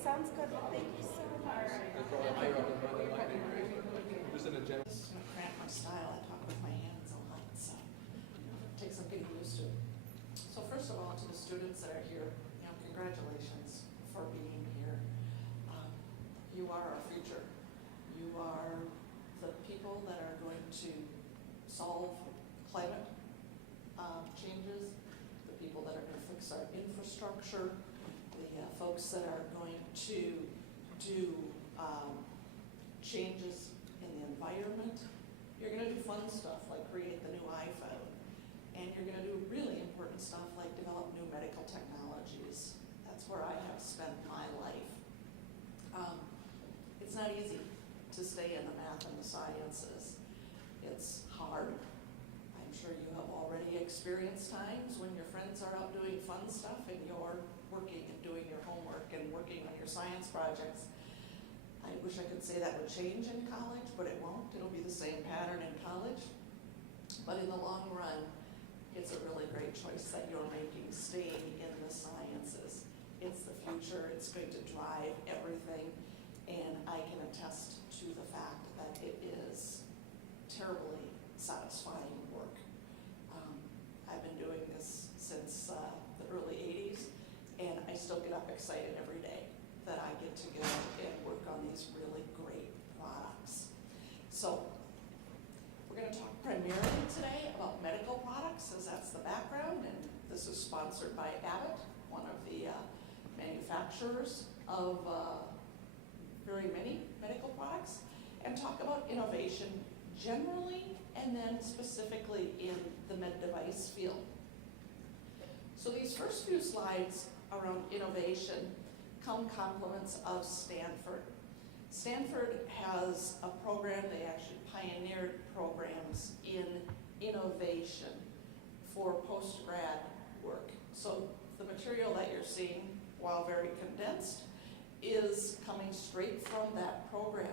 Sounds good. Well, thank you so much. Just an agenda. This is going to cramp my style. I talk with my hands a lot, so it takes some getting used to. So first of all, to the students that are here, congratulations for being here. You are our future. You are the people that are going to solve climate changes, the people that are going to fix our infrastructure, the folks that are going to do changes in the environment. You're going to do fun stuff like create the new iPhone, and you're going to do really important stuff like develop new medical technologies. That's where I have spent my life. It's not easy to stay in the math and the sciences. It's hard. I'm sure you have already experienced times when your friends are out doing fun stuff and you're working and doing your homework and working on your science projects. I wish I could say that would change in college, but it won't. It'll be the same pattern in college. But in the long run, it's a really great choice that you're making, staying in the sciences. It's the future. It's going to drive everything. And I can attest to the fact that it is terribly satisfying work. I've been doing this since the early 80s, and I still get up excited every day that I get to go and work on these really great products. So we're going to talk primarily today about medical products, as that's the background, and this is sponsored by Abbott, one of the manufacturers of very many medical products, and talk about innovation generally and then specifically in the med device field. So these first few slides around innovation come compliments of Stanford. Stanford has a program, they actually pioneered programs in innovation for post-grad work. So the material that you're seeing, while very condensed, is coming straight from that program.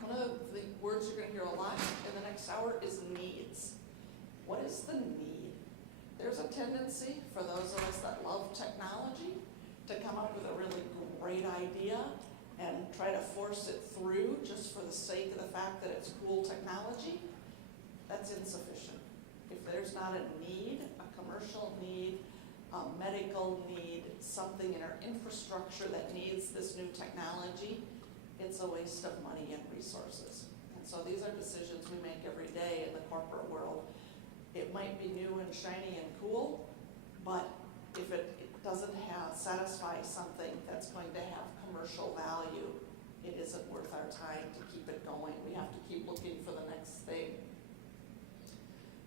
One of the words you're going to hear a lot in the next hour is needs. What is the need? There's a tendency for those of us that love technology to come up with a really great idea and try to force it through just for the sake of the fact that it's cool technology. That's insufficient. If there's not a need, a commercial need, a medical need, something in our infrastructure that needs this new technology, it's a waste of money and resources. And so these are decisions we make every day in the corporate world. It might be new and shiny and cool, but if it doesn't satisfy something that's going to have commercial value, it isn't worth our time to keep it going. We have to keep looking for the next thing.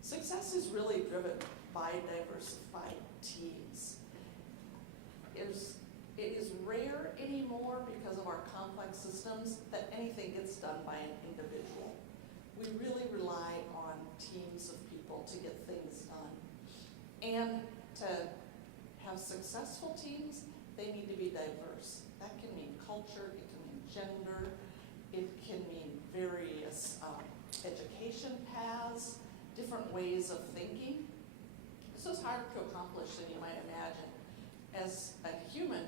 Success is really driven by diversified teams. It is rare anymore because of our complex systems that anything gets done by an individual. We really rely on teams of people to get things done. And to have successful teams, they need to be diverse. That can mean culture, it can mean gender, it can mean various education paths, different ways of thinking. This is harder to accomplish than you might imagine. As a human,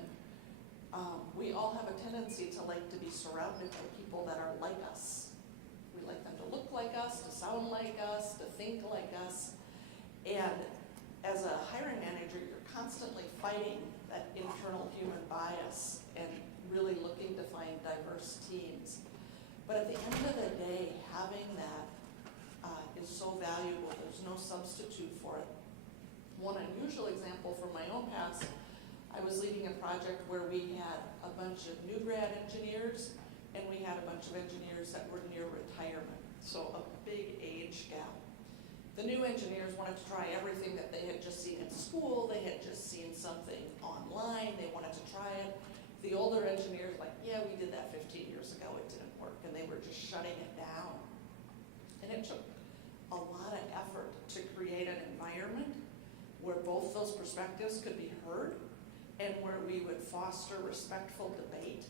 we all have a tendency to like to be surrounded by people that are like us. We like them to look like us, to sound like us, to think like us. And as a hiring manager, you're constantly fighting that internal human bias and really looking to find diverse teams. But at the end of the day, having that is so valuable. There's no substitute for it. One unusual example from my own past, I was leading a project where we had a bunch of new grad engineers and we had a bunch of engineers that were near retirement, so a big age gap. The new engineers wanted to try everything that they had just seen in school, they had just seen something online, they wanted to try it. The older engineers like, yeah, we did that 15 years ago, it didn't work, and they were just shutting it down. And it took a lot of effort to create an environment where both those perspectives could be heard and where we would foster respectful debate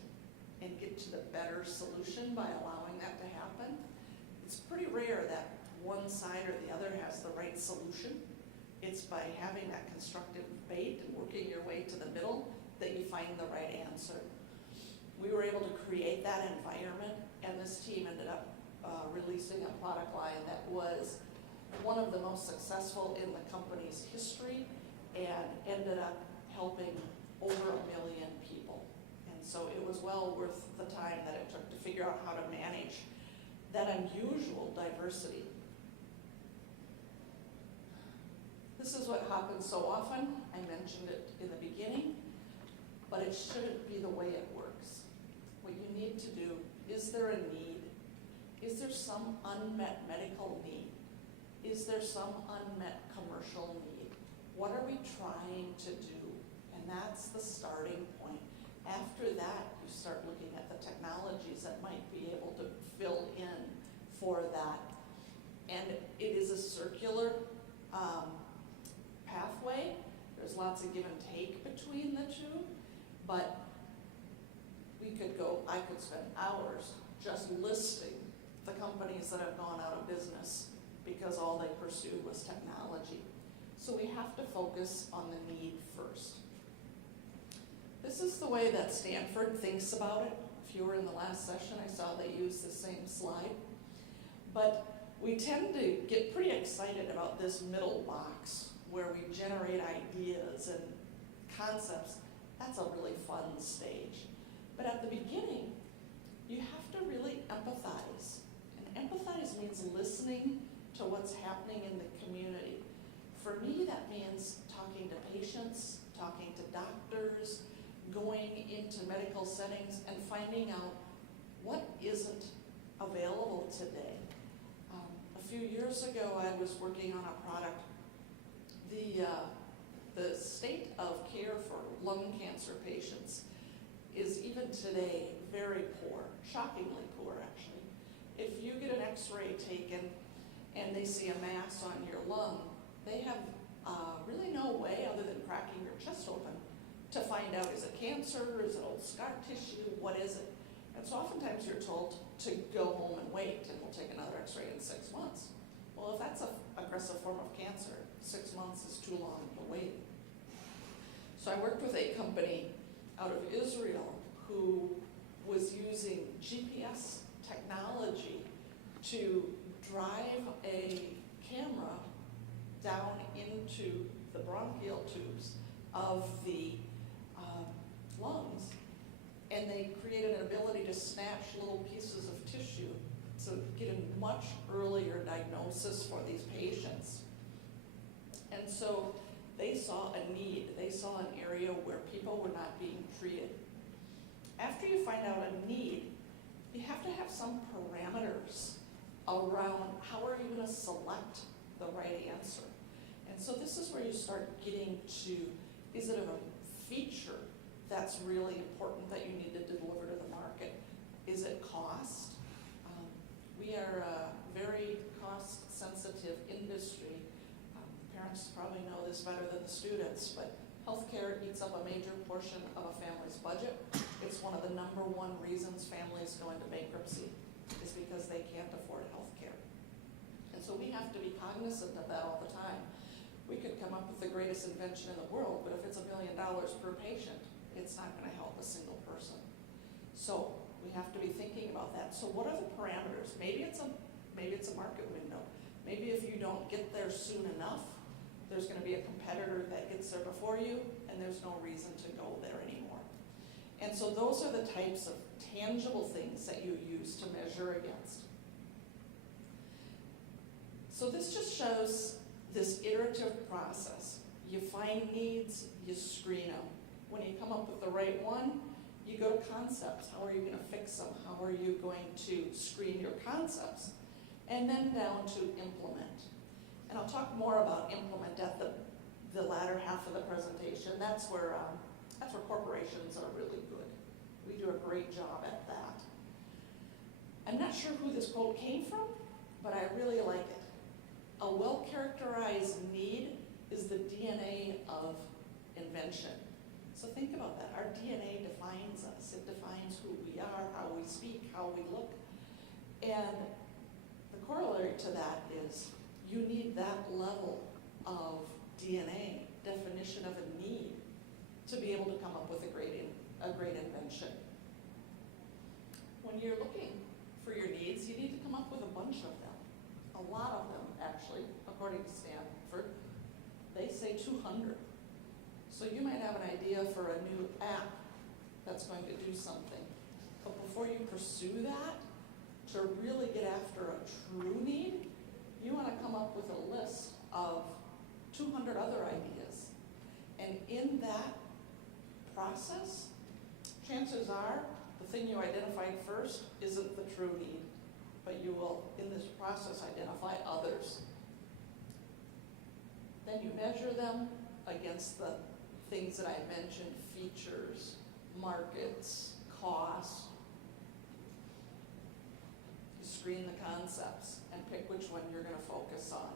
and get to the better solution by allowing that to happen. It's pretty rare that one side or the other has the right solution. It's by having that constructive debate and working your way to the middle that you find the right answer. we were able to create that environment, and this team ended up releasing a product line that was one of the most successful in the company's history and ended up helping over 1 million people. And so it was well worth the time that it took to figure out how to manage that unusual diversity. This is what happens so often. I mentioned it in the beginning, but it shouldn't be the way it works. What you need to do, is there a need? Is there some unmet medical need? Is there some unmet commercial need? What are we trying to do? And that's the starting point. After that, you start looking at the technologies that might be able to fill in for that. And it is a circular pathway. There's lots of give and take between the two, but I could spend hours just listing the companies that have gone out of business because all they pursued was technology. So we have to focus on the need first. This is the way that Stanford thinks about it. If you were in the last session, I saw they used the same slide. But we tend to get pretty excited about this middle box where we generate ideas and concepts. That's a really fun stage. But at the beginning, you have to really empathize. And empathize means listening to what's happening in the community. For me, that means talking to patients, talking to doctors, going into medical settings and finding out what isn't available today. A few years ago, I was working on a product. The state of care for lung cancer patients is even today very poor, shockingly poor actually. If you get an x-ray taken and they see a mass on your lung, they have really no way other than cracking your chest open to find out, is it cancer, is it old scar tissue, what is it? And so oftentimes you're told to go home and wait and we'll take another x-ray in 6 months. Well, if that's an aggressive form of cancer, 6 months is too long to wait. So I worked with a company out of Israel who was using GPS technology to drive a camera down into the bronchial tubes of the lungs, and they created an ability to snatch little pieces of tissue to get a much earlier diagnosis for these patients. And so they saw a need, they saw an area where people were not being treated. After you find out a need, you have to have some parameters around how are you going to select the right answer. And so this is where you start getting to, is it a feature that's really important that you need to deliver to the market? Is it cost? We are a very cost-sensitive industry. Parents probably know this better than the students, but healthcare eats up a major portion of a family's budget. It's one of the #1 reasons families go into bankruptcy is because they can't afford healthcare. And so we have to be cognizant of that all the time. We could come up with the greatest invention in the world, but if it's $1 million per patient, it's not going to help a single person. So we have to be thinking about that. So what are the parameters? Maybe it's a market window. Maybe if you don't get there soon enough, there's going to be a competitor that gets there before you, and there's no reason to go there anymore. And so those are the types of tangible things that you use to measure against. So this just shows this iterative process. You find needs, you screen them. When you come up with the right one, you go to concepts. How are you going to fix them? How are you going to screen your concepts? And then down to implement. And I'll talk more about implement at the latter half of the presentation. That's where corporations are really good. We do a great job at that. I'm not sure who this quote came from, but I really like it. A well-characterized need is the DNA of invention. So think about that. Our DNA defines us. It defines who we are, how we speak, how we look. And the corollary to that is you need that level of DNA, definition of a need, to be able to come up with a great invention. when you're looking for your needs, you need to come up with a bunch of them. A lot of them, actually, according to Stanford. They say 200. So you might have an idea for a new app that's going to do something. But before you pursue that, to really get after a true need, you want to come up with a list of 200 other ideas. And in that process, chances are the thing you identified first isn't the true need, but you will, in this process, identify others. Then you measure them against the things that I mentioned: features, markets, cost. You screen the concepts and pick which one you're going to focus on.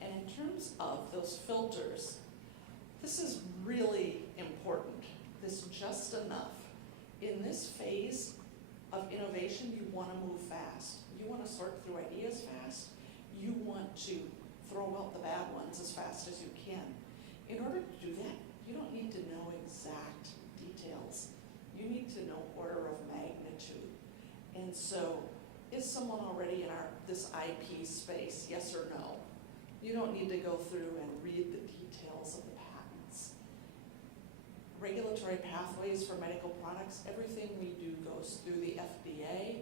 And in terms of those filters, this is really important. This just enough. In this phase of innovation, you want to move fast. You want to sort through ideas fast. You want to throw out the bad ones as fast as you can. In order to do that, you don't need to know exact details. You need to know order of magnitude. And so, is someone already in this IP space, yes or no? You don't need to go through and read the details of the patents. Regulatory pathways for medical products, everything we do goes through the FDA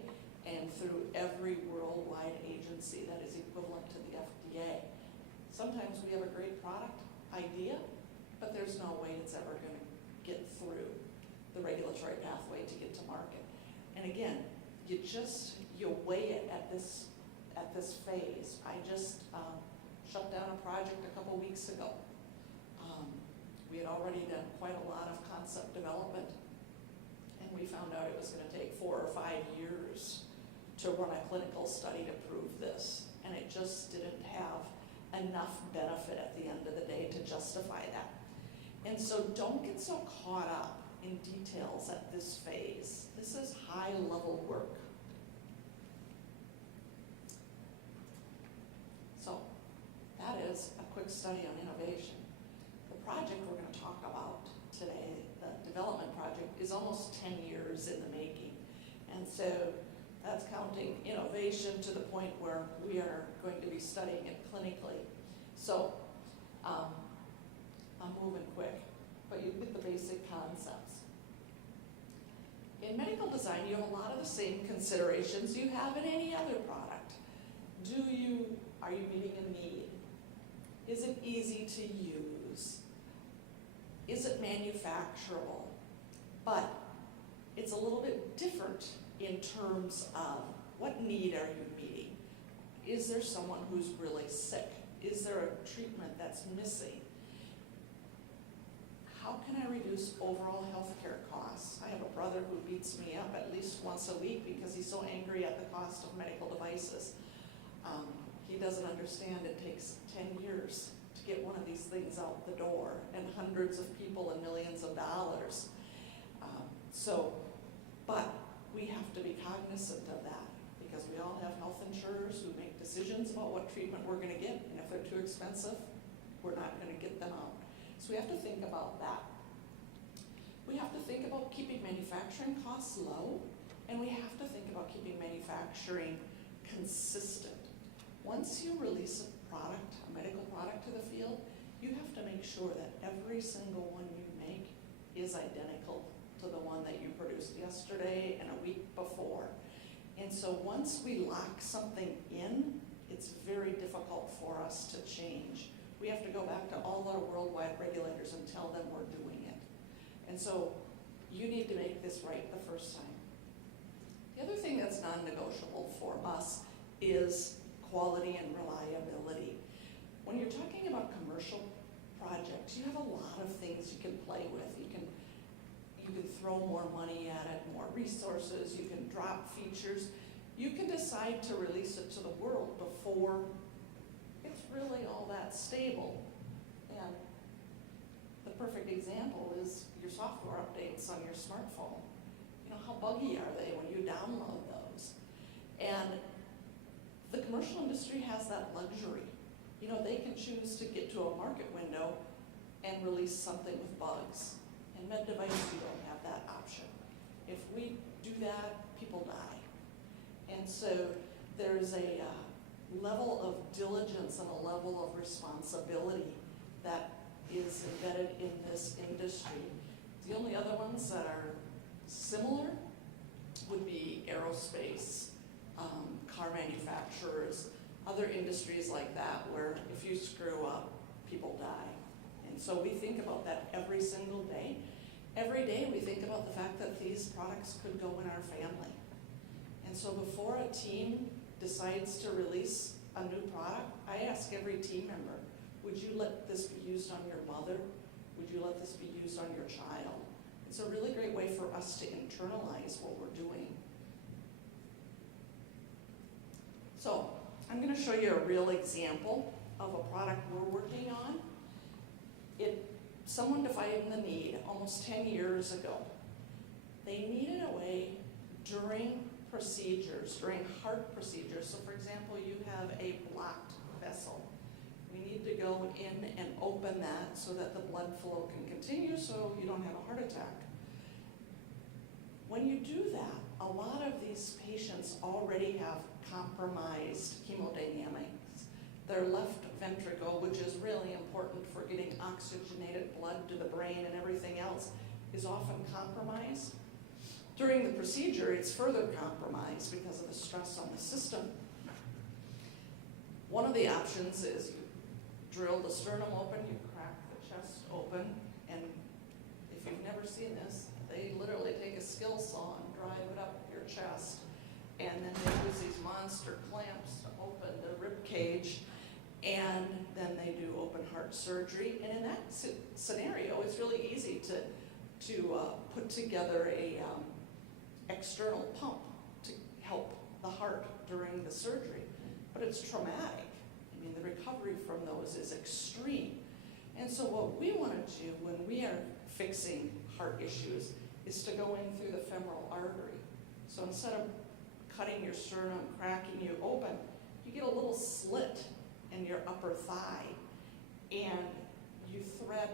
and through every worldwide agency that is equivalent to the FDA. Sometimes we have a great product idea, but there's no way it's ever going to get through the regulatory pathway to get to market. And again, you weigh it at this phase. I just shut down a project a couple weeks ago. We had already done quite a lot of concept development, and we found out it was going to take 4 or 5 years to run a clinical study to prove this, and it just didn't have enough benefit at the end of the day to justify that. And so don't get so caught up in details at this phase. This is high-level work. So that is a quick study on innovation. The project we're going to talk about today, the development project, is almost 10 years in the making. And so that's counting innovation to the point where we are going to be studying it clinically. So I'm moving quick, but you get the basic concepts. In medical design, you have a lot of the same considerations you have in any other product. Are you meeting a need? Is it easy to use? Is it manufacturable? But it's a little bit different in terms of what need are you meeting? Is there someone who's really sick? Is there a treatment that's missing? How can I reduce overall healthcare costs? I have a brother who beats me up at least once a week because he's so angry at the cost of medical devices. He doesn't understand it takes 10 years to get one of these things out the door, and hundreds of people and millions of dollars. But we have to be cognizant of that, because we all have health insurers who make decisions about what treatment we're going to get, and if they're too expensive, we're not going to get them out. So we have to think about that. We have to think about keeping manufacturing costs low, and we have to think about keeping manufacturing consistent. Once you release a product, a medical product to the field, you have to make sure that every single one you make is identical to the one that you produced yesterday and a week before. And so once we lock something in, it's very difficult for us to change. We have to go back to all our worldwide regulators and tell them we're doing it. And so you need to make this right the first time. The other thing that's non-negotiable for us is quality and reliability. When you're talking about commercial projects, you have a lot of things you can play with. You can throw more money at it, more resources, you can drop features. You can decide to release it to the world before it's really all that stable. And the perfect example is your software updates on your smartphone. How buggy are they when you download those? And the commercial industry has that luxury. They can choose to get to a market window and release something with bugs. In med device, you don't have that option. If we do that, people die. And so there's a level of diligence and a level of responsibility that is embedded in this industry. The only other ones that are similar would be aerospace, car manufacturers, other industries like that, where if you screw up, people die. And so we think about that every single day. Every day we think about the fact that these products could go in our family. And so before a team decides to release a new product, I ask every team member, would you let this be used on your mother? Would you let this be used on your child? It's a really great way for us to internalize what we're doing. So I'm going to show you a real example of a product we're working on. Someone defined the need almost 10 years ago. They needed a way during procedures, during heart procedures. So for example, you have a blocked vessel. We need to go in and open that so that the blood flow can continue so you don't have a heart attack. When you do that, a lot of these patients already have compromised hemodynamics. Their left ventricle, which is really important for getting oxygenated blood to the brain and everything else, is often compromised. During the procedure, it's further compromised because of the stress on the system. One of the options is you drill the sternum open, you crack the chest open, and if you've never seen this, they literally take a skill saw and drive it up your chest, and then they use these monster clamps to open the rib cage, and then they do open heart surgery. And in that scenario, it's really easy to put together a external pump to help the heart during the surgery. But it's traumatic. I mean, the recovery from those is extreme. And so what we want to do when we are fixing heart issues is to go in through the femoral artery. So instead of cutting your sternum, cracking you open, you get a little slit in your upper thigh, and you thread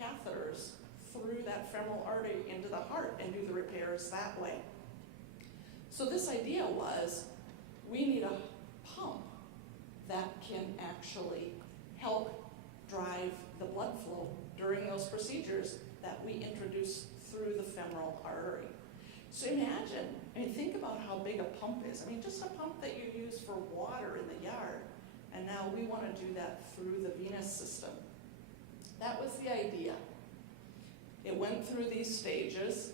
catheters through that femoral artery into the heart and do the repairs that way. So this idea was, we need a pump that can actually help drive the blood flow during those procedures that we introduce through the femoral artery. So imagine, think about how big a pump is. Just a pump that you use for water in the yard. And now we want to do that through the venous system. That was the idea. It went through these stages,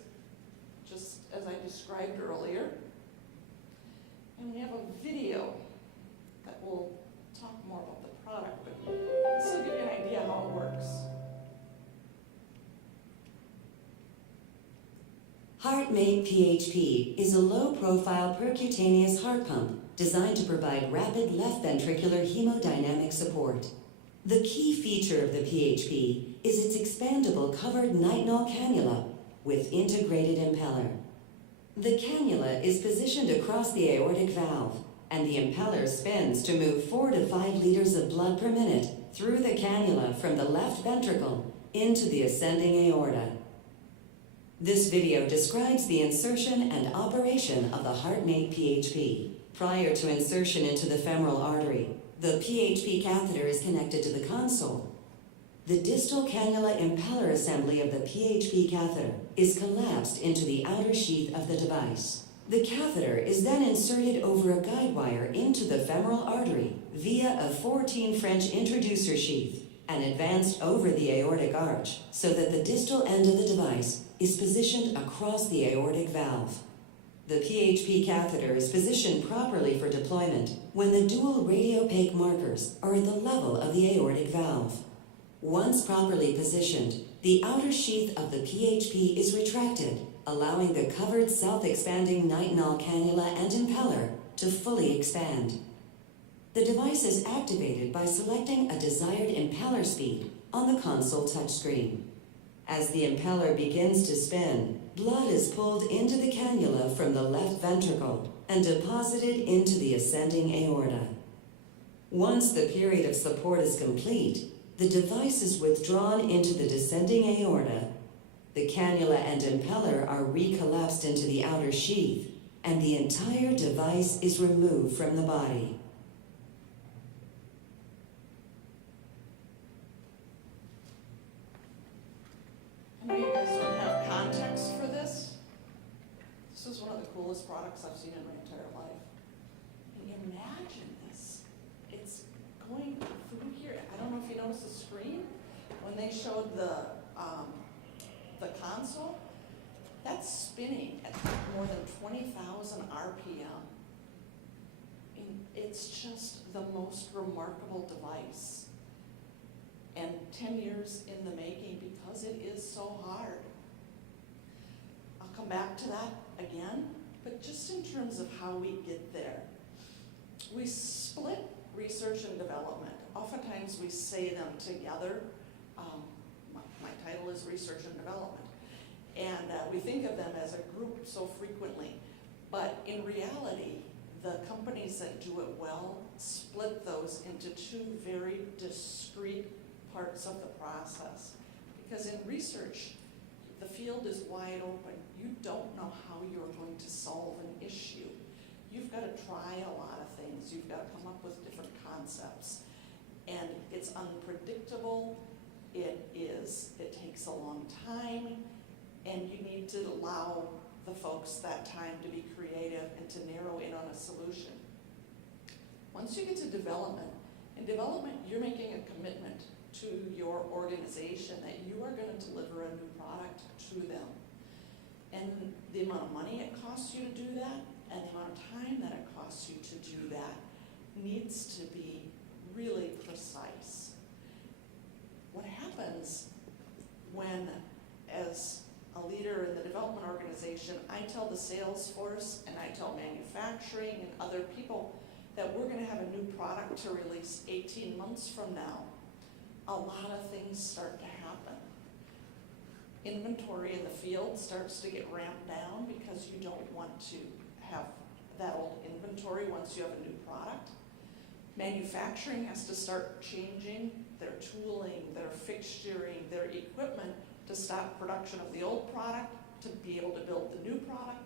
just as I described earlier. And we have a video that will talk more about the product, but this will give you an idea how it works. HeartMate PHP is a low-profile percutaneous heart pump designed to provide rapid left ventricular hemodynamic support. The key feature of the PHP is its expandable covered nitinol cannula with integrated impeller. The cannula is positioned across the aortic valve, and the impeller spins to move 4 to 5 liters of blood per minute through the cannula from the left ventricle into the ascending aorta. This video describes the insertion and operation of the HeartMate PHP. Prior to insertion into the femoral artery, the PHP catheter is connected to the console. The distal cannula impeller assembly of the PHP catheter is collapsed into the outer sheath of the device. The catheter is then inserted over a guide wire into the femoral artery via a 14 French introducer sheath and advanced over the aortic arch so that the distal end of the device is positioned across the aortic valve. The PHP catheter is positioned properly for deployment when the dual radiopaque markers are at the level of the aortic valve. Once properly positioned, the outer sheath of the PHP is retracted, allowing the covered self-expanding nitinol cannula and impeller to fully expand. The device is activated by selecting a desired impeller speed on the console touchscreen. As the impeller begins to spin, blood is pulled into the cannula from the left ventricle and deposited into the ascending aorta. Once the period of support is complete, the device is withdrawn into the descending aorta, The cannula and impeller are recollapsed into the outer sheath, and the entire device is removed from the body. I know you guys don't have context for this. This is one of the coolest products I've seen in my entire life. And imagine this. It's going through here. I don't know if you noticed the screen. When they showed the console, that's spinning at more than 20,000 RPM. And it's just the most remarkable device. And 10 years in the making because it is so hard. I'll come back to that again, but just in terms of how we get there. We split research and development. Oftentimes we say them together. My title is research and development. And we think of them as a group so frequently. But in reality, the companies that do it well split those into two very discrete parts of the process. Because in research, the field is wide open. You don't know how you're going to solve an issue. You've got to try a lot of things. You've got to come up with different concepts. And it's unpredictable. It takes a long time. And you need to allow the folks that time to be creative and to narrow in on a solution. Once you get to development, in development, you're making a commitment to your organization that you are going to deliver a new product to them. And the amount of money it costs you to do that and the amount of time that it costs you to do that needs to be really precise. What happens when, as a leader in the development organization, I tell the sales force and I tell manufacturing and other people that we're going to have a new product to release 18 months from now, a lot of things start to happen. Inventory in the field starts to get ramped down because you don't want to have that old inventory once you have a new product. Manufacturing has to start changing their tooling, their fixturing, their equipment to stop production of the old product to be able to build the new product.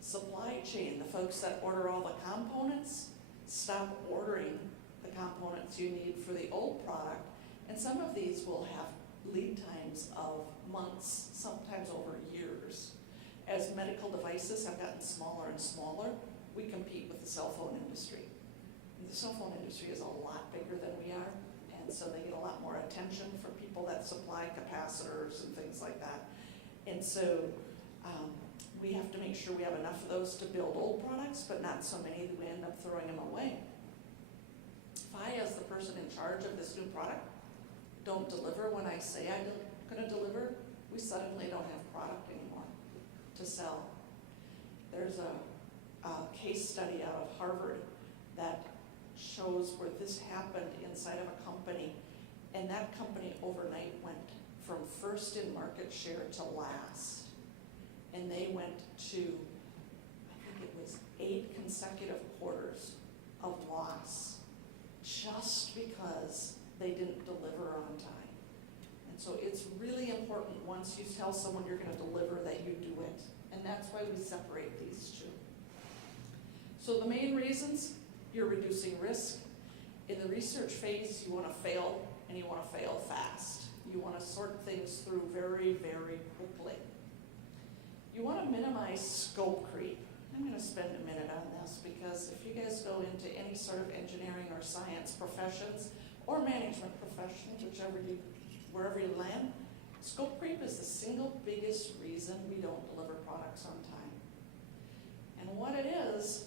Supply chain, the folks that order all the components, stop ordering the components you need for the old product. And some of these will have lead times of months, sometimes over years. As medical devices have gotten smaller and smaller, we compete with the cell phone industry. And the cell phone industry is a lot bigger than we are, and so they get a lot more attention from people that supply capacitors and things like that. And so we have to make sure we have enough of those to build old products, but not so many that we end up throwing them away. If I, as the person in charge of this new product, don't deliver when I say I'm going to deliver, we suddenly don't have product anymore to sell. There's a case study out of Harvard that shows where this happened inside of a company, and that company overnight went from first in market share to last. And they went to, I think it was 8 consecutive quarters of loss just because they didn't deliver on time. And so it's really important once you tell someone you're going to deliver that you do it. And that's why we separate these two. So the main reasons, you're reducing risk. In the research phase, you want to fail, and you want to fail fast. You want to sort things through very, very quickly. You want to minimize scope creep. I'm going to spend a minute on this because if you guys go into any sort of engineering or science professions or management professions, wherever you land, scope creep is the single biggest reason we don't deliver products on time. And what it is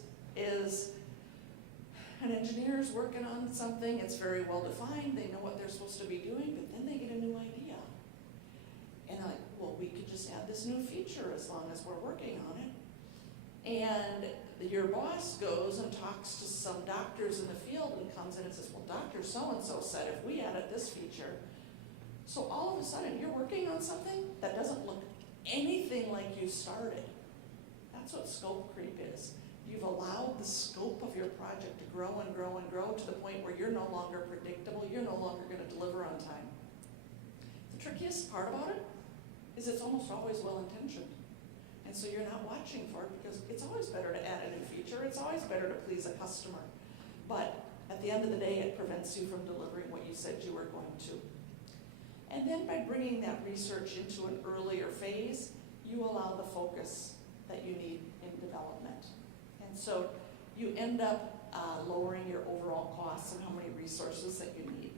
an engineer is working on something, it's very well defined, they know what they're supposed to be doing, but then they get a new idea. And they're like, well, we could just add this new feature as long as we're working on it. And your boss goes and talks to some doctors in the field and comes in and says, well, Dr. So-and-so said if we added this feature. So all of a sudden, you're working on something that doesn't look anything like you started. That's what scope creep is. You've allowed the scope of your project to grow and grow and grow to the point where you're no longer predictable, you're no longer going to deliver on time. The trickiest part about it is it's almost always well-intentioned. And so you're not watching for it because it's always better to add a new feature. It's always better to please a customer. But at the end of the day, it prevents you from delivering what you said you were going to. And then by bringing that research into an earlier phase, you allow the focus that you need in development. And so you end up lowering your overall costs and how many resources that you need.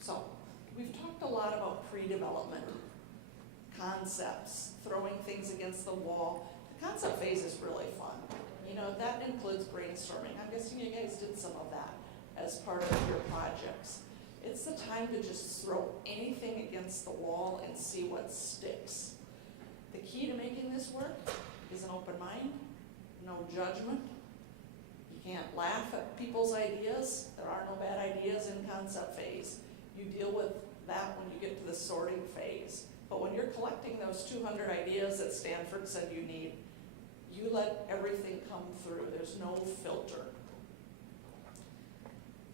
So we've talked a lot about pre-development concepts, throwing things against the wall. The concept phase is really fun. You know, that includes brainstorming. I'm guessing you guys did some of that as part of your projects. It's the time to just throw anything against the wall and see what sticks. The key to making this work is an open mind, no judgment. You can't laugh at people's ideas. There are no bad ideas in concept phase. You deal with that when you get to the sorting phase. But when you're collecting those 200 ideas that Stanford said you need, you let everything come through. There's no filter.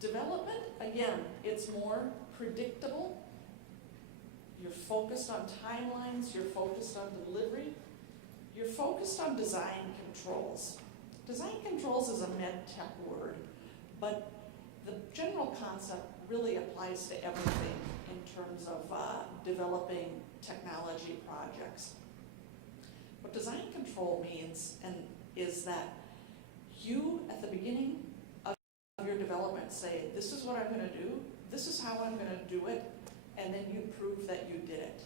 Development, again, it's more predictable. You're focused on timelines. You're focused on delivery. You're focused on design controls. Design controls is a med tech word, but the general concept really applies to everything in terms of developing technology projects. What design control means is that you, at the beginning of your development, say, this is what I'm going to do, this is how I'm going to do it, and then you prove that you did it.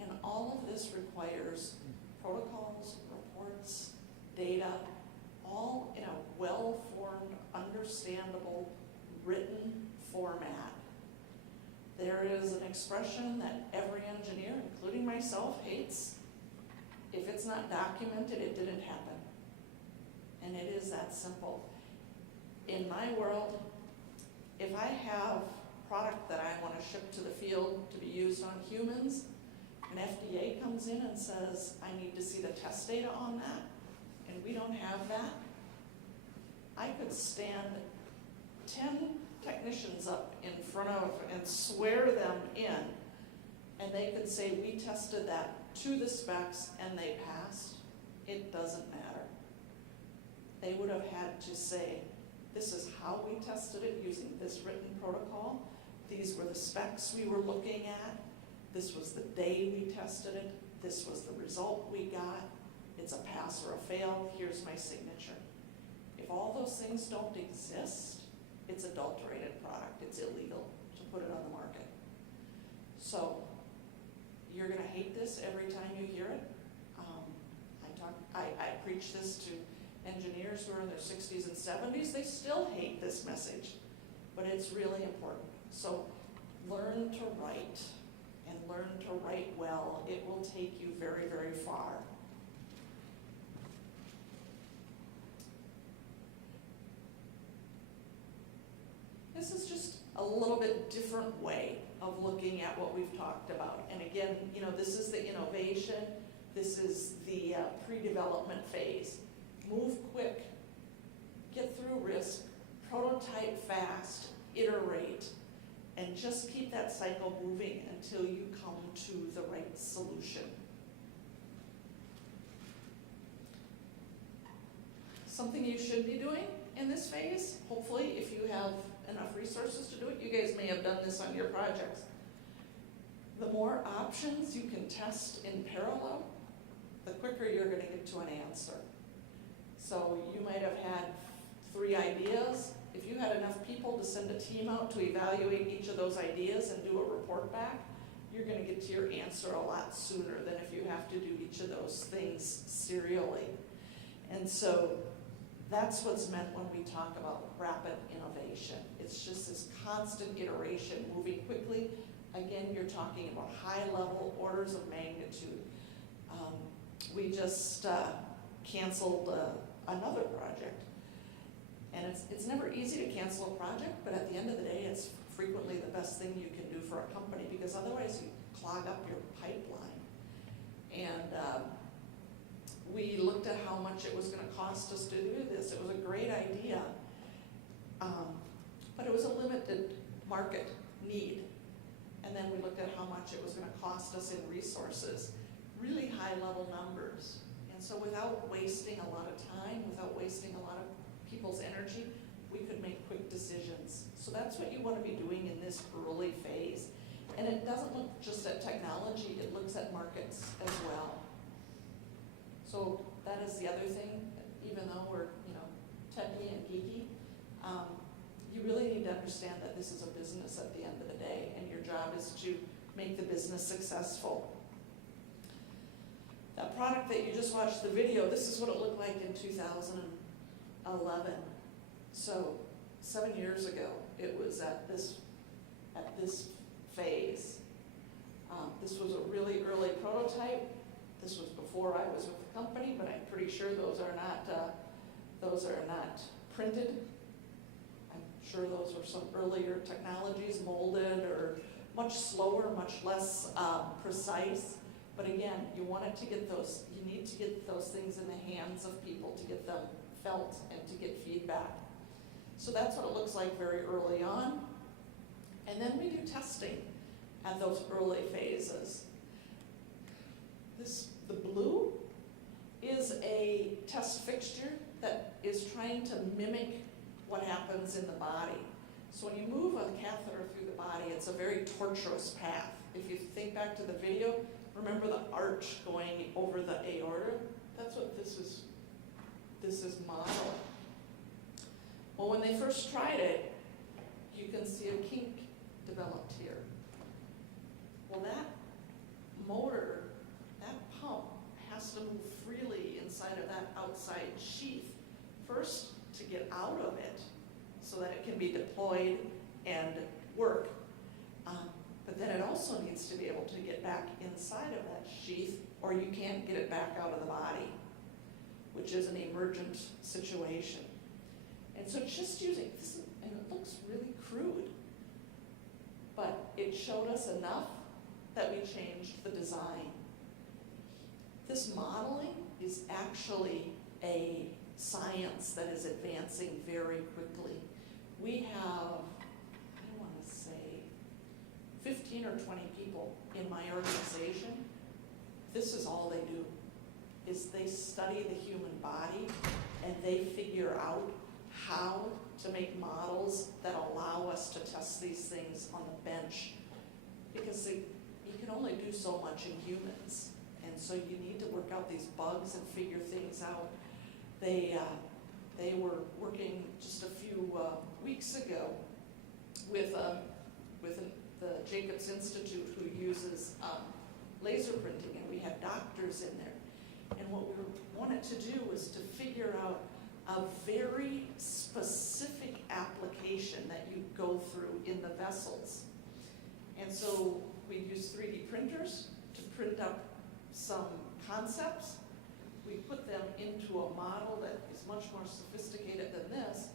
And all of this requires protocols, reports, data, all in a well-formed, understandable, written format. There is an expression that every engineer, including myself, hates. If it's not documented, it didn't happen. And it is that simple. In my world, if I have product that I want to ship to the field to be used on humans, an FDA comes in and says, I need to see the test data on that, and we don't have that, I could stand 10 technicians up in front of and swear them in, and they could say, we tested that to the specs and they passed. It doesn't matter. They would have had to say, this is how we tested it using this written protocol. These were the specs we were looking at. This was the day we tested it. This was the result we got. It's a pass or a fail. Here's my signature. If all those things don't exist, it's adulterated product. It's illegal to put it on the market. So you're going to hate this every time you hear it. I preach this to engineers who are in their 60s and 70s. They still hate this message, but it's really important. So learn to write, and learn to write well. It will take you very, very far. This is just a little bit different way of looking at what we've talked about. And again, you know, this is the innovation. This is the pre-development phase. Move quick, get through risk, prototype fast, iterate, and just keep that cycle moving until you come to the right solution. Something you should be doing in this phase, hopefully, if you have enough resources to do it, you guys may have done this on your projects. The more options you can test in parallel, the quicker you're going to get to an answer. So you might have had 3 ideas. If you had enough people to send a team out to evaluate each of those ideas and do a report back, you're going to get to your answer a lot sooner than if you have to do each of those things serially. And so that's what's meant when we talk about rapid innovation. It's just this constant iteration, moving quickly. Again, you're talking about high-level orders of magnitude. We just canceled another project. And it's never easy to cancel a project, but at the end of the day, it's frequently the best thing you can do for a company, because otherwise you clog up your pipeline. And we looked at how much it was going to cost us to do this. It was a great idea, but it was a limited market need. And then we looked at how much it was gonna cost us in resources, really high level numbers. And so without wasting a lot of time, without wasting a lot of people's energy, we could make quick decisions. So that's what you wanna be doing in this early phase. And it doesn't look just at technology, it looks at markets as well. So that is the other thing, even though we're, techy and geeky, you really need to understand that this is a business at the end of the day, and your job is to make the business successful. That product that you just watched the video, this is what it looked like in 2011. So 7 years ago, it was at this phase. This was a really early prototype. This was before I was with the company, but I'm pretty sure those are not printed. I'm sure those were some earlier technologies, molded or much slower, much less precise. But again, you need to get those things in the hands of people to get them felt and to get feedback. So that's what it looks like very early on. And then we do testing at those early phases. The blue is a test fixture that is trying to mimic what happens in the body. So when you move a catheter through the body, it's a very tortuous path. If you think back to the video, remember the arch going over the aorta? That's what this is modeling. Well, when they first tried it, you can see a kink developed here. Well, that motor, that pump, has to move freely inside of that outside sheath. First, to get out of it so that it can be deployed and work. But then it also needs to be able to get back inside of that sheath, or you can't get it back out of the body, which is an emergent situation. And so just using this, and it looks really crude, but it showed us enough that we changed the design. This modeling is actually a science that is advancing very quickly. We have, I want to say, 15 or 20 people in my organization. This is all they do, is they study the human body and they figure out how to make models that allow us to test these things on the bench, because you can only do so much in humans, and so you need to work out these bugs and figure things out. They were working just a few weeks ago with the Jacobs Institute, who uses laser printing, and we had doctors in there. And what we wanted to do was to figure out a very specific application that you go through in the vessels. And so we use 3D printers to print up some concepts. We put them into a model that is much more sophisticated than this,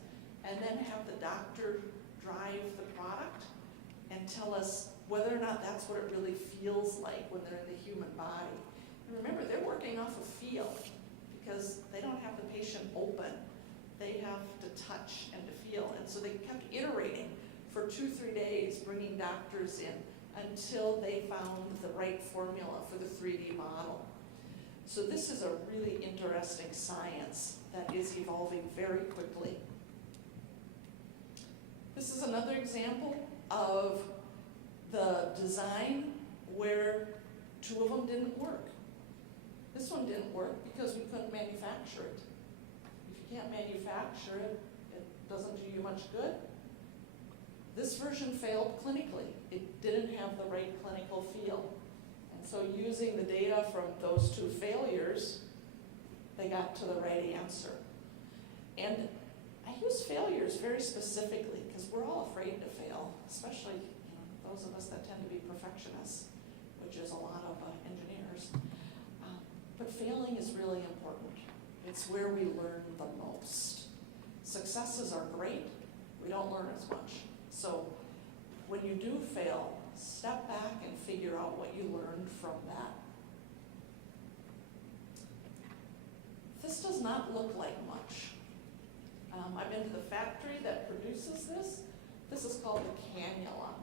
and then have the doctor drive the product and tell us whether or not that's what it really feels like when they're in the human body. And remember, they're working off a feel, because they don't have the patient open. They have to touch and to feel. And so they kept iterating for 2-3 days, bringing doctors in until they found the right formula for the 3D model. So this is a really interesting science that is evolving very quickly. This is another example of the design where 2 of them didn't work. This one didn't work because we couldn't manufacture it. If you can't manufacture it, it doesn't do you much good. This version failed clinically. It didn't have the right clinical feel. And so using the data from those 2 failures, they got to the right answer. And I use failures very specifically because we're all afraid to fail, especially those of us that tend to be perfectionists, which is a lot of engineers. But failing is really important. It's where we learn the most. Successes are great. We don't learn as much. So when you do fail, step back and figure out what you learned from that. This does not look like much. I've been to the factory that produces this. This is called the Cannula.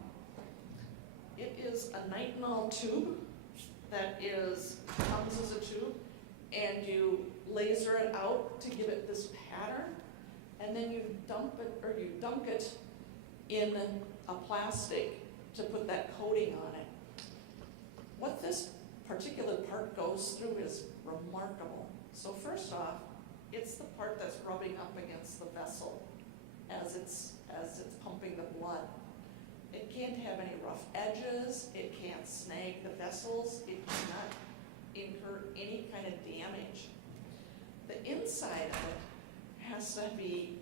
It is a nitinol tube that comes as a tube, and you laser it out to give it this pattern, and then you dunk it in a plastic to put that coating on it. What this particular part goes through is remarkable. So first off, it's the part that's rubbing up against the vessel as it's pumping the blood. It can't have any rough edges, it can't snag the vessels, it cannot incur any kind of damage. The inside of it has to be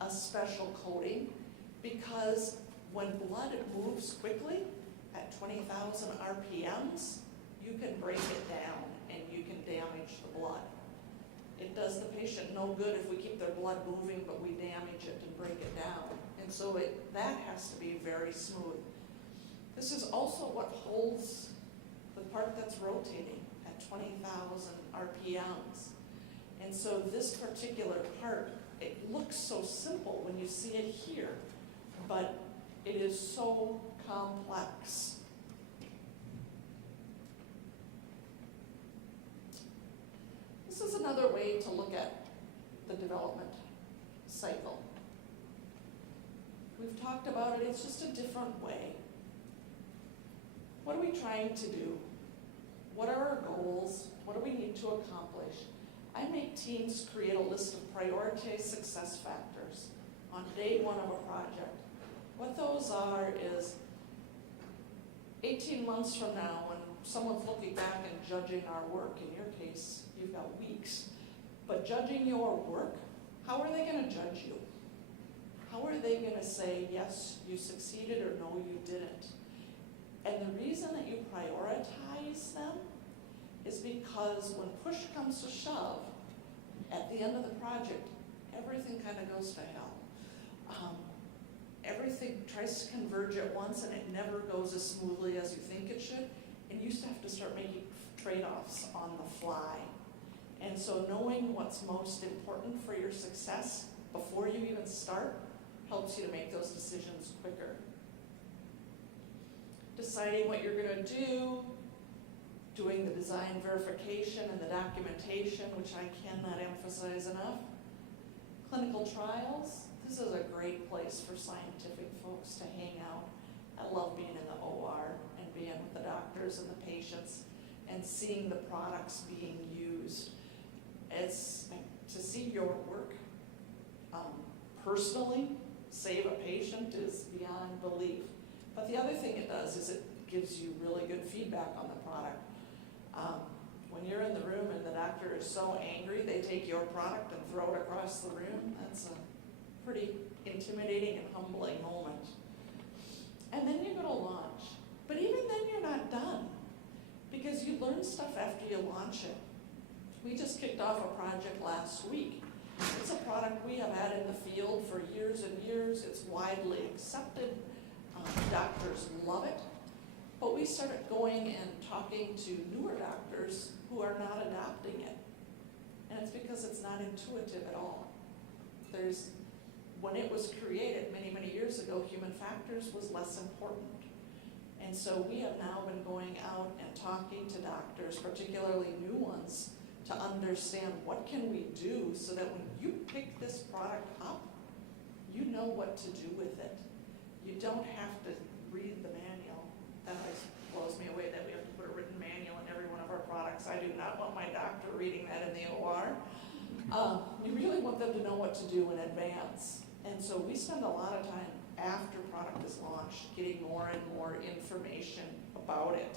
a special coating, because when blood moves quickly at 20,000 RPMs, you can break it down and you can damage the blood. It does the patient no good if we keep their blood moving, but we damage it and break it down. And so that has to be very smooth. This is also what holds the part that's rotating at 20,000 RPMs. And so this particular part, it looks so simple when you see it here, but it is so complex. This is another way to look at the development cycle. We've talked about it, it's just a different way. What are we trying to do? What are our goals? What do we need to accomplish? I make teams create a list of prioritized success factors on day one of a project. What those are is 18 months from now, when someone's looking back and judging our work, in your case, you've got weeks, but judging your work, how are they going to judge you? How are they going to say, yes, you succeeded, or no, you didn't? And the reason that you prioritize them is because when push comes to shove, at the end of the project, everything kind of goes to hell. Everything tries to converge at once, and it never goes as smoothly as you think it should, and you have to start making trade-offs on the fly. And so knowing what's most important for your success before you even start helps you to make those decisions quicker. Deciding what you're going to do, doing the design verification and the documentation, which I cannot emphasize enough. Clinical trials, this is a great place for scientific folks to hang out. I love being in the OR and being with the doctors and the patients and seeing the products being used. It's to see your work personally save a patient is beyond belief. But the other thing it does is it gives you really good feedback on the product. When you're in the room and the doctor is so angry, they take your product and throw it across the room, that's a pretty intimidating and humbling moment. And then you go to launch. But even then you're not done, because you learn stuff after you launch it. We just kicked off a project last week. It's a product we have had in the field for years and years. It's widely accepted. Doctors love it. But we started going and talking to newer doctors who are not adopting it. And it's because it's not intuitive at all. When it was created many, many years ago, human factors was less important. And so we have now been going out and talking to doctors, particularly new ones, to understand what can we do so that when you pick this product up, you know what to do with it. You don't have to read the manual. That always blows me away that we have to put a written manual in every one of our products. I do not want my doctor reading that in the OR. You really want them to know what to do in advance. And so we spend a lot of time after product is launched getting more and more information about it.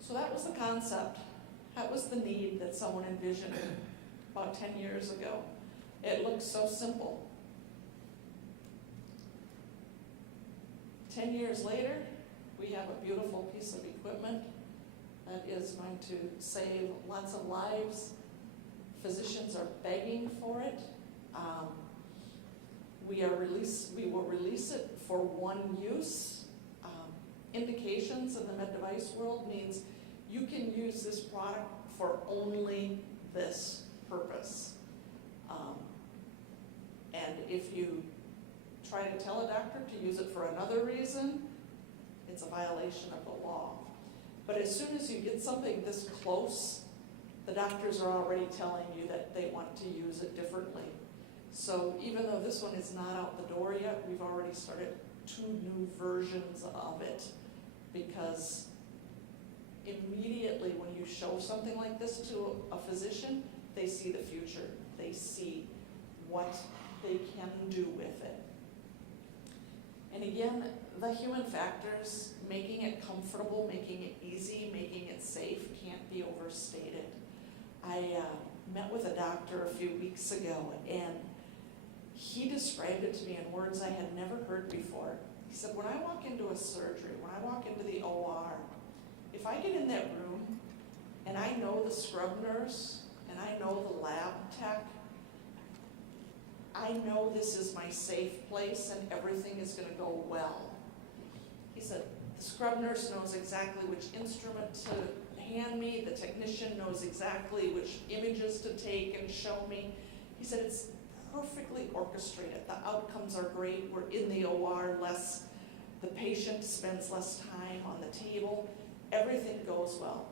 So that was the concept. That was the need that someone envisioned about 10 years ago. It looks so simple. 10 years later, we have a beautiful piece of equipment that is going to save lots of lives. Physicians are begging for it. We will release it for one use. Indications in the med device world means you can use this product for only this purpose. And And if you try to tell a doctor to use it for another reason, it's a violation of the law. But as soon as you get something this close, the doctors are already telling you that they want to use it differently. So even though this one is not out the door yet, we've already started 2 new versions of it, because immediately when you show something like this to a physician, they see the future. They see what they can do with it. And again, the human factors, making it comfortable, making it easy, making it safe, can't be overstated. I met with a doctor a few weeks ago, and he described it to me in words I had never heard before. He said, when I walk into a surgery, when I walk into the OR, if I get in that room and I know the scrub nurse and I know the lab tech, I know this is my safe place and everything is going to go well. He said, the scrub nurse knows exactly which instrument to hand me, the technician knows exactly which images to take and show me. He said, it's perfectly orchestrated. The outcomes are great. We're in the OR less, the patient spends less time on the table. Everything goes well.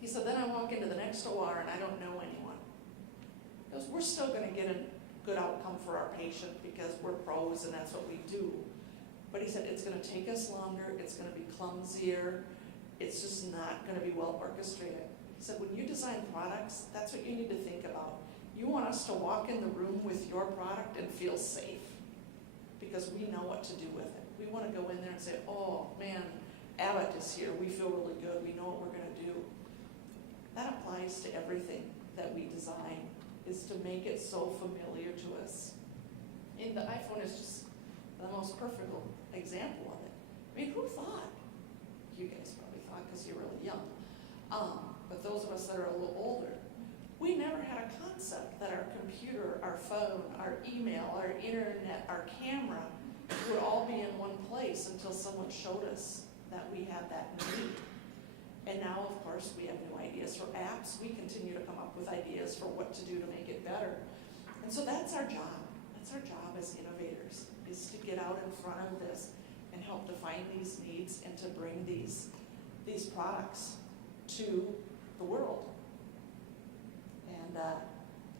He said, then I walk into the next OR and I don't know anyone. He goes, we're still going to get a good outcome for our patient because we're pros and that's what we do. But he said, it's going to take us longer, it's going to be clumsier, it's just not going to be well orchestrated. He said, when you design products, that's what you need to think about. You want us to walk in the room with your product and feel safe because we know what to do with it. We want to go in there and say, oh man, Abbott is here, we feel really good, we know what we're going to do. That applies to everything that we design, is to make it so familiar to us. And the iPhone is just the most perfect example of it. I mean, who thought? You guys probably thought because you're really young. But those of us that are a little older, we never had a concept that our computer, our phone, our email, our internet, our camera would all be in one place until someone showed us that we had that need. And now, of course, we have new ideas for apps. We continue to come up with ideas for what to do to make it better. And so that's our job. That's our job as innovators, is to get out in front of this and help define these needs and to bring these products to the world. And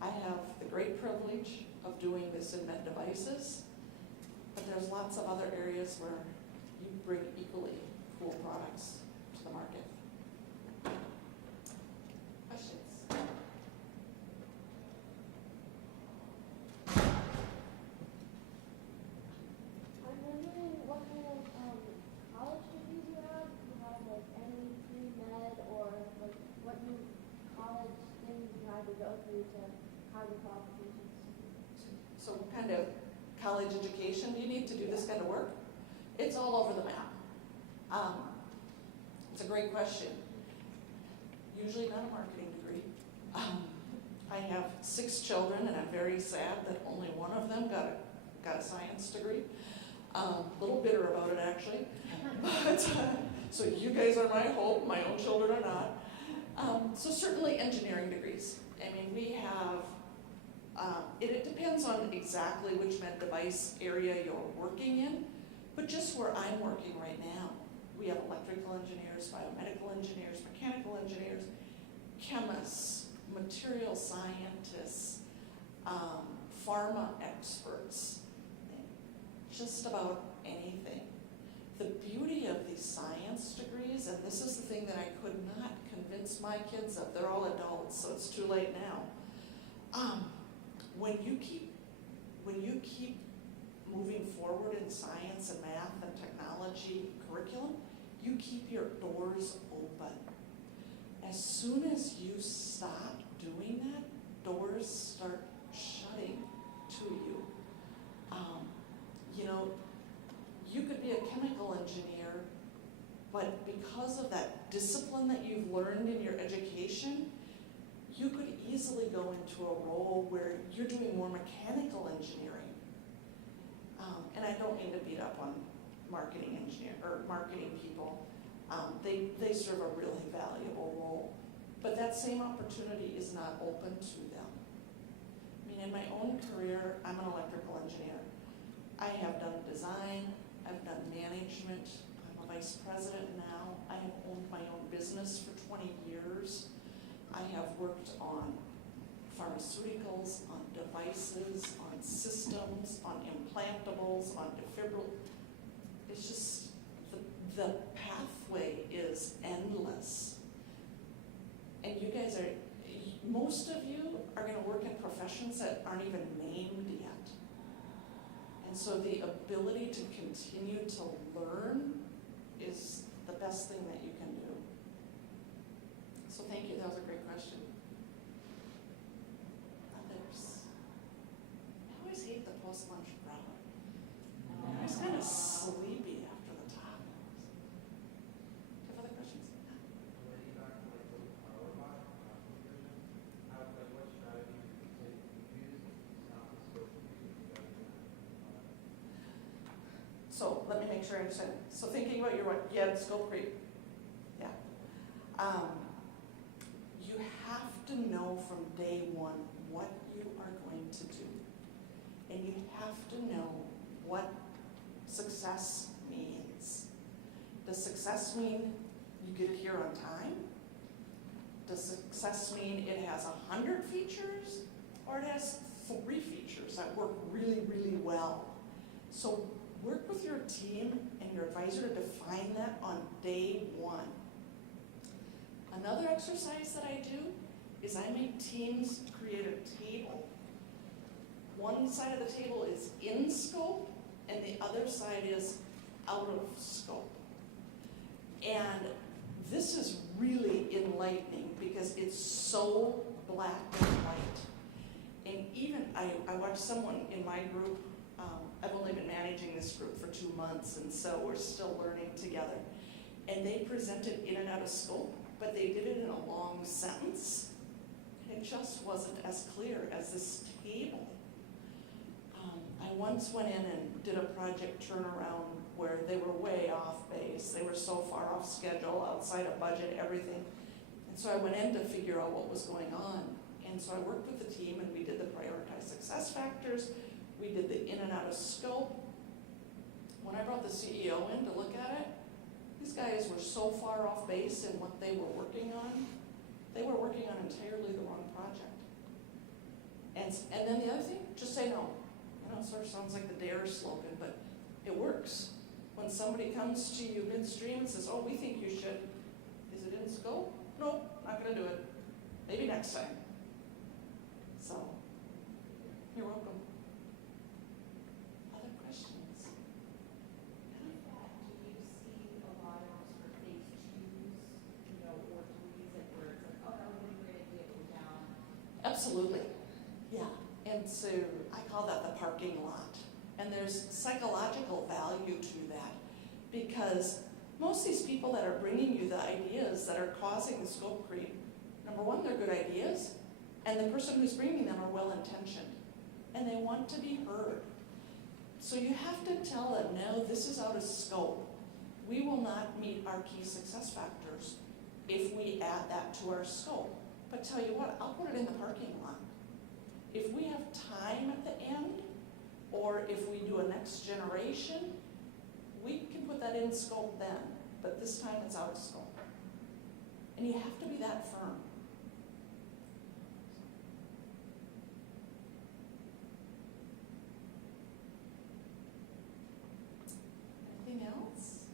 I have the great privilege of doing this in med devices, but there's lots of other areas where you bring equally cool products to the market. Questions? I'm wondering what kind of college degrees you have. Do you have like any pre-med or like what new college things you had to go through to have the qualifications? So what kind of college education do you need to do this kind of work? It's all over the map. It's a great question. Usually not a marketing degree. I have 6 children and I'm very sad that only one of them got a science degree. A little bitter about it actually. But, so you guys are my hope, my own children are not. So certainly engineering degrees. I mean, we have, it depends on exactly which med device area you're working in, but just where I'm working right now, we have electrical engineers, biomedical engineers, mechanical engineers, chemists, material scientists, pharma experts, just about anything. The beauty of these science degrees, and this is the thing that I could not convince my kids of, they're all adults, so it's too late now. When you keep moving forward in science and math and technology curriculum, you keep your doors open. As soon as you stop doing that, doors start shutting to you. You know, you could be a chemical engineer, but because of that discipline that you've learned in your education, you could easily go into a role where you're doing more mechanical engineering. And I don't mean to beat up on marketing people. They serve a really valuable role, but that same opportunity is not open to them. I mean, in my own career, I'm an electrical engineer. I have done design, I've done management, I'm a vice president now, I have owned my own business for 20 years. I have worked on pharmaceuticals, on devices, on systems, on implantables, on defibrillators. It's just, the pathway is endless. And you guys are, most of you are gonna work in professions that aren't even named yet. And so the ability to continue to learn is the best thing that you can do. So thank you, that was a great question. Others? I always hate the post-lunch crowd. I was kind of sleepy after the talk. Do you have other questions? So let me make sure I understand. So thinking about your what? Yeah, scope creep. Yeah. You have to know from day one what you are going to do. And you have to know what success means. Does success mean you get here on time? Does success mean it has 100 features? Or it has 3 features that work really, really well? So work with your team and your advisor to define that on day one. Another exercise that I do is I make teams create a table. One side of the table is in scope and the other side is out of scope. And this is really enlightening because it's so black and white. And even I watched someone in my group, I've only been managing this group for 2 months, and so we're still learning together. And they presented in and out of scope, but they did it in a long sentence. It just wasn't as clear as this table. I once went in and did a project turnaround where they were way off base. They were so far off schedule, outside of budget, everything. And so I went in to figure out what was going on. And so I worked with the team and we did the prioritized success factors. We did the in and out of scope. When I brought the CEO in to look at it, these guys were so far off base in what they were working on. They were working on entirely the wrong project. And then the other thing, just say no. I know it sort of sounds like the DARE slogan, but it works. When somebody comes to you midstream and says, oh, we think you should, is it in scope? Nope, not gonna do it. Maybe next time. So, you're welcome. Other questions? With that, do you see a lot of sort of phase twos, or do we use it where it's like, oh, that would be a great idea, go down? Absolutely, yeah. And so I call that the parking lot. And there's psychological value to that because most of these people that are bringing you the ideas that are causing the scope creep, number one, they're good ideas, and the person who's bringing them are well-intentioned, and they want to be heard. So you have to tell them, no, this is out of scope. We will not meet our key success factors if we add that to our scope. But tell you what, I'll put it in the parking lot. If we have time at the end, or if we do a next generation, we can put that in scope then, but this time it's out of scope. And you have to be that firm. Anything else?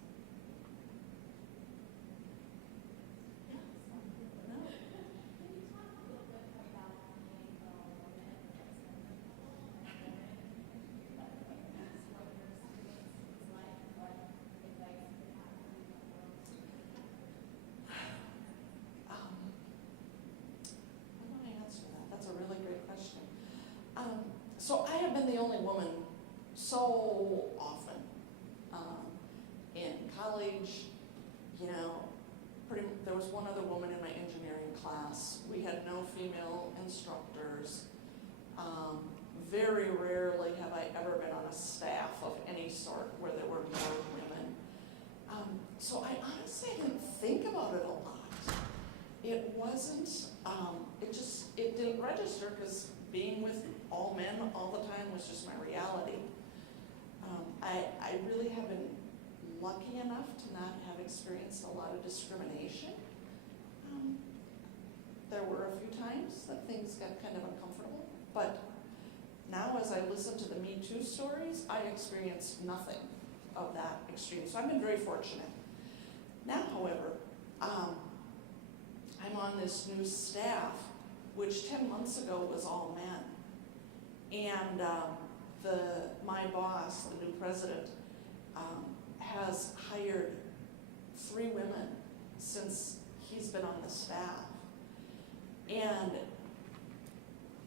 Yeah. No. Can you talk a little bit about being a woman what your experience is like, what advice you have for young girls? How do I answer that? That's a really great question. So I have been the only woman so often. In college, there was one other woman in my engineering class. We had no female instructors. Very rarely have I ever been on a staff of any sort where there were more women. So I honestly didn't think about it a lot. It wasn't, it didn't didn't register because being with all men all the time was just my reality. I really have been lucky enough to not have experienced a lot of discrimination. There were a few times that things got kind of uncomfortable, but now as I listen to the Me Too stories, I experienced nothing of that extreme. So I've been very fortunate. Now, however, I'm on this new staff, which 10 months ago was all men. And my boss, the new president, has hired 3 women since he's been on the staff. And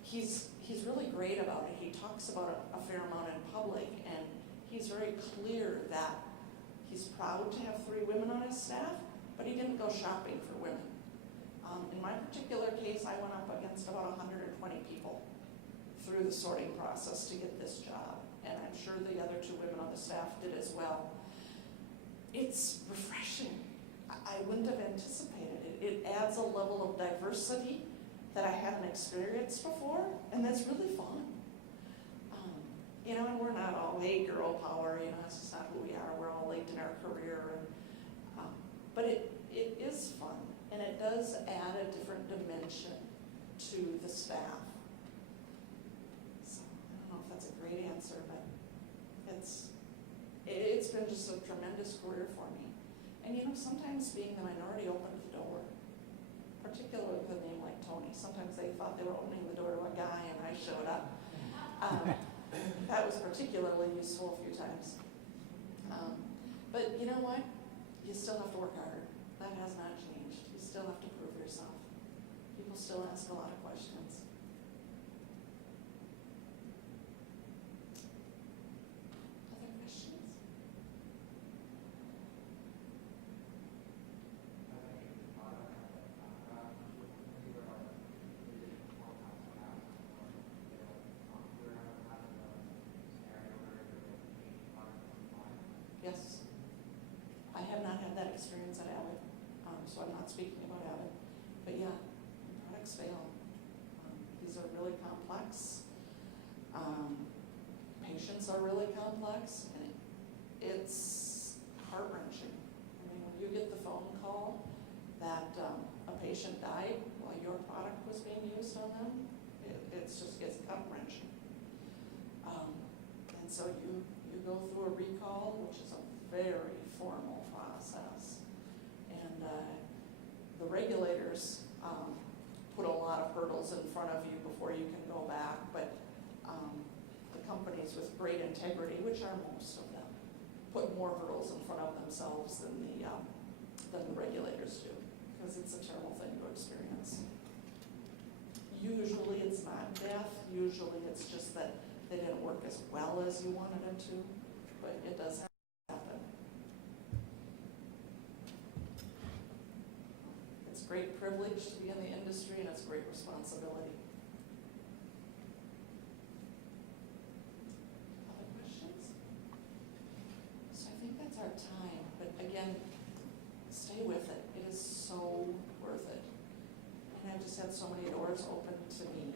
he's really great about it. He talks about it a fair amount in public, and he's very clear that he's proud to have 3 women on his staff, but he didn't go shopping for women. In my particular case, I went up against about 120 people through the sorting process to get this job, and I'm sure the other 2 women on the staff did as well. It's refreshing. I wouldn't have anticipated it. It adds a level of diversity that I hadn't experienced before, and that's really fun. And we're not all, hey, girl power, it's just not who we are. We're all late in our career. But it is fun, and it does add a different dimension to the staff. So I don't know if that's a great answer, but it's been just a tremendous career for me. And sometimes being the minority opened the door, particularly with a name like Tony. Sometimes they thought they were opening the door to a guy, and I showed up. That was particularly useful a few times. But you know what? You still have to work harder. That has not changed. You still have to prove yourself. People still ask a lot of questions. Other questions? Yes. I have not had that experience at Abbott, so I'm not speaking about Abbott. But yeah, products fail. These are really complex. Patients are really complex, and it's heart-wrenching. When you get the phone call that a patient died while your product was being used on them, it's gut-wrenching. And so you go through a recall, which is a very formal process. And the regulators put a lot of hurdles in front of you before you can go back, but the companies with great integrity, which are most of them, put more hurdles in front of themselves than the regulators do, because it's a terrible thing to experience. Usually it's not death, usually it's just that they didn't work as well as you wanted them to, but it does happen. It's a great privilege to be in the industry, and it's a great responsibility. Other questions? So I think that's our time, but again, stay with it. It is so worth it. And I've just had so many doors open to me